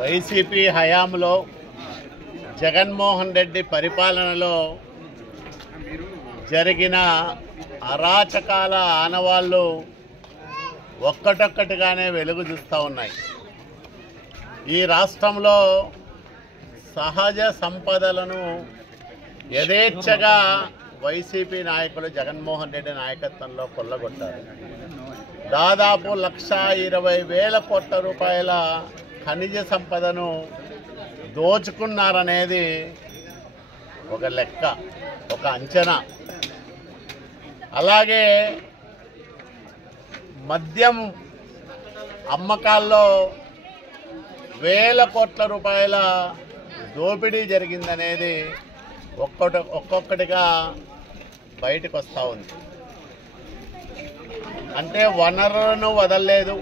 YCP హయాంలో జగన్మోహన్ రెడ్డి పరిపాలనలో జరిగిన అరాచకాల ఆనవాళ్ళు ఒక్కటొక్కటిగానే వెలుగు చూస్తూ ఉన్నాయి. ఈ రాష్ట్రంలో సహజ సంపదలను యథేచ్ఛగా వైసీపీ నాయకులు జగన్మోహన్ రెడ్డి నాయకత్వంలో కొల్లగొట్టారు. దాదాపు 1,20,000 కోట్ల రూపాయల ఖనిజ సంపదను దోచుకున్నారనేది ఒక లెక్క, ఒక అంచనా. అలాగే మద్యం అమ్మకాల్లో వేల కోట్ల రూపాయల దోపిడీ జరిగిందనేది ఒక్కొక్కటిగా బయటకు వస్తూ ఉంది. అంటే వనరులను వదలలేదు,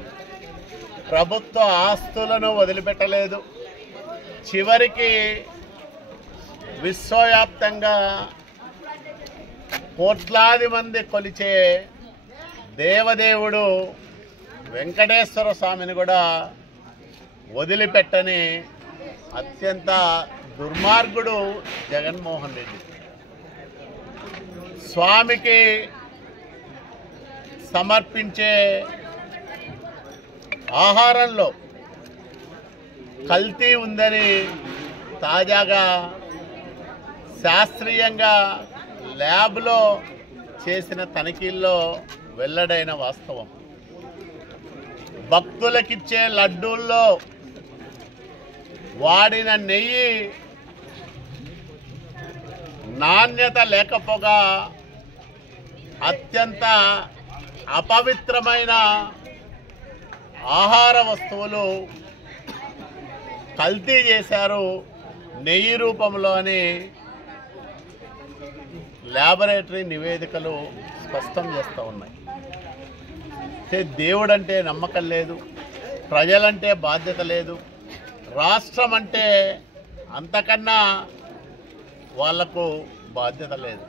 ప్రభుత్వ ఆస్తులను వదిలిపెట్టలేదు. చివరికి విశ్వవ్యాప్తంగా కోట్లాది మంది కొలిచే దేవదేవుడు వెంకటేశ్వర స్వామిని కూడా వదిలిపెట్టని అత్యంత దుర్మార్గుడు జగన్మోహన్ రెడ్డి. స్వామికి సమర్పించే ఆహారంలో కల్తీ ఉందని తాజాగా శాస్త్రీయంగా ల్యాబ్లో చేసిన తనిఖీల్లో వెల్లడైన వాస్తవం. భక్తులకిచ్చే లడ్డూల్లో వాడిన నెయ్యి నాణ్యత లేకపోగా అత్యంత అపవిత్రమైన ఆహార వస్తువులు కల్తీ చేశారు నెయ్యి రూపంలో అని ల్యాబొరేటరీ నివేదికలు స్పష్టం చేస్తూ ఉన్నాయి. దేవుడంటే నమ్మకం లేదు, ప్రజలంటే బాధ్యత లేదు, రాష్ట్రం అంటే అంతకన్నా వాళ్లకు బాధ్యత లేదు.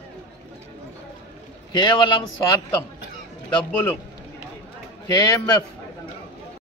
కేవలం స్వార్థం, డబ్బులు, కేఎంఎఫ్